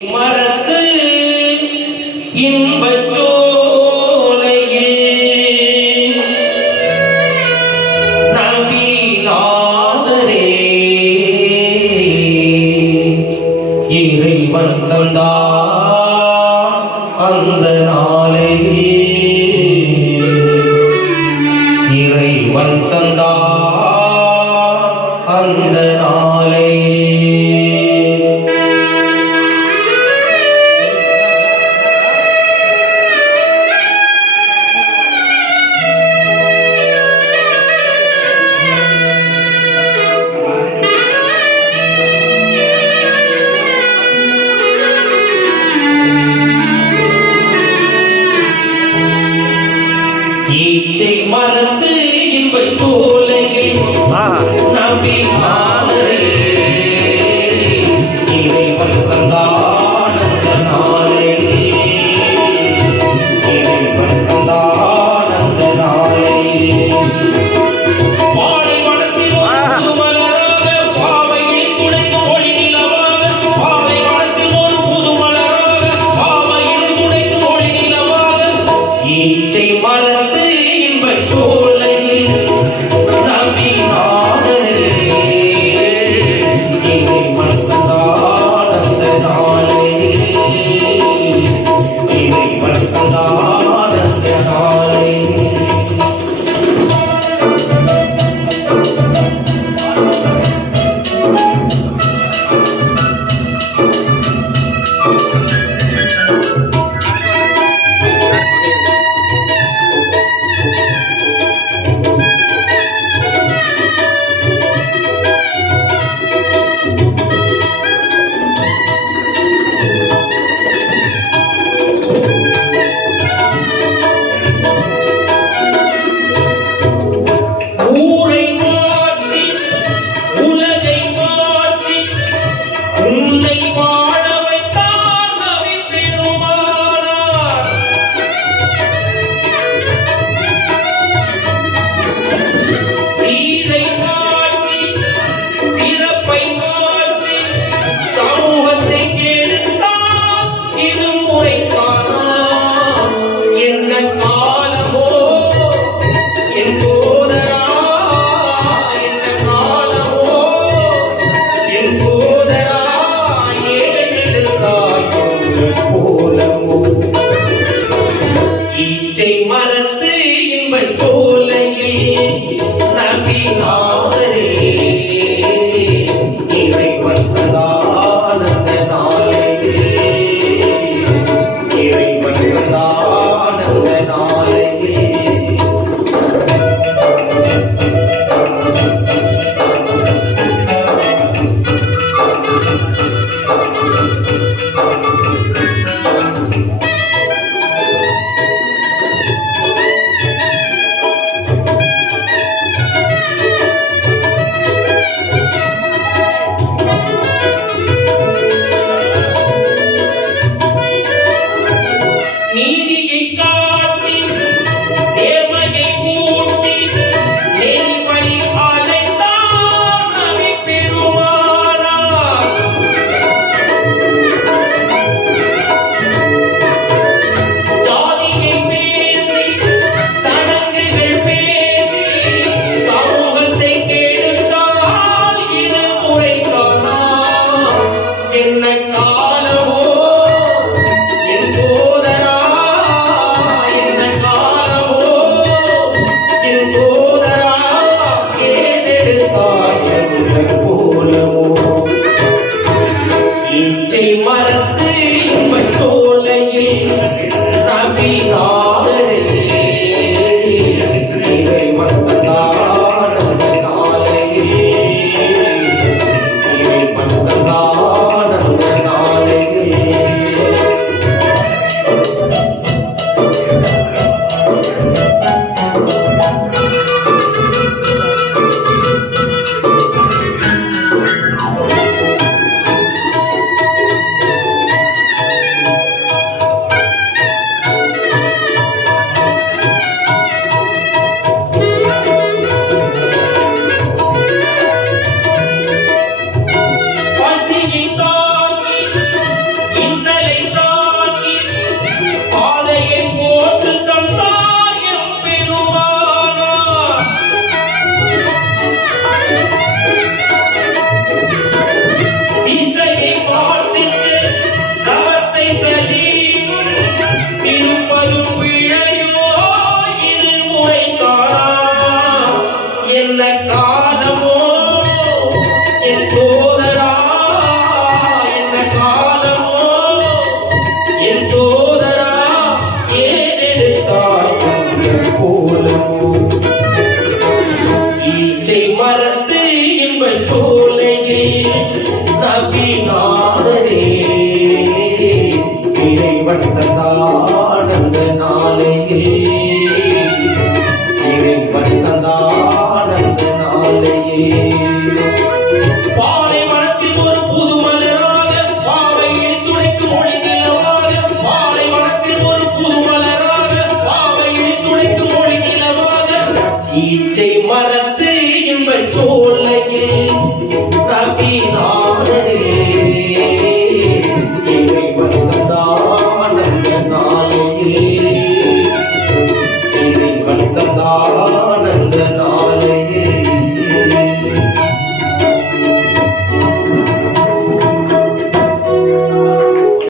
மரத்து இன்பச் சோலையில் நபிநாதரே இறைவன் தந்தார் அந்த நாளையில் இறைவன் தந்தார் அந்த நாளையில் ஈச்சை மரத்து இன்பச் சோலையில் நபிநாதரே இறைவன் தந்தான் அந்த நாளையில் இறைவன் தந்தான் அந்த நாளையில் பாலைவனத்தில் ஒரு புதுமலராக பாவையில் துடைக்கும் ஒளி நிலவாக பாலைவனத்தில் ஒரு புதுமலராக பாவையில் துடைக்கும் ஒளி நிலவாக ஈச்சை மரத்து இன்பச் சோலையில் நபிநாதரே இறைவன் தந்தான் அந்த நாளையில் இறைவன் தந்தான் அந்த நாளையில் ஊரை மாற்றி உலகை மாற்றி உன்னை வாழ வைத்தார் நபி பெருமானார் சீரை மாற்றி சிறப்பை மாற்றி சமூகத்தை கெடுத்தார் இது முறைத்தானார் என்ன காலமோ என் சோதரா என்ன காலமோ என் சோதரா ஏனெடுத்தாய் போலமோ ஈச்சை மரத்து இன்பச் சோலையில் நபிநாதரே இறைவன் தந்தான் அந்த நாளையில் இறைவன் தந்தான் அந்த நாளையில் நீதியை காட்டி நேர்மையை கூட்டி நேர்வழி அழைத்தார் நபி பெருமானார் ஜாதியை பேசி சடங்குகள் பேசி சமூகத்தை கெடுத்தால் இது முறைதானா என்ன காலமோ என் சோதரா என்ன காலமோ என் சோதரா ஏனெடுத்தாய் என்ன போலமோ ஈச்சை மரத்து இன்பச் சோலையில் நபிநாதரே இறைவன் தந்தான் அந்த நாளையில் இறைவன் தந்தான் அந்த நாளையில் ஈச்சை மரத்து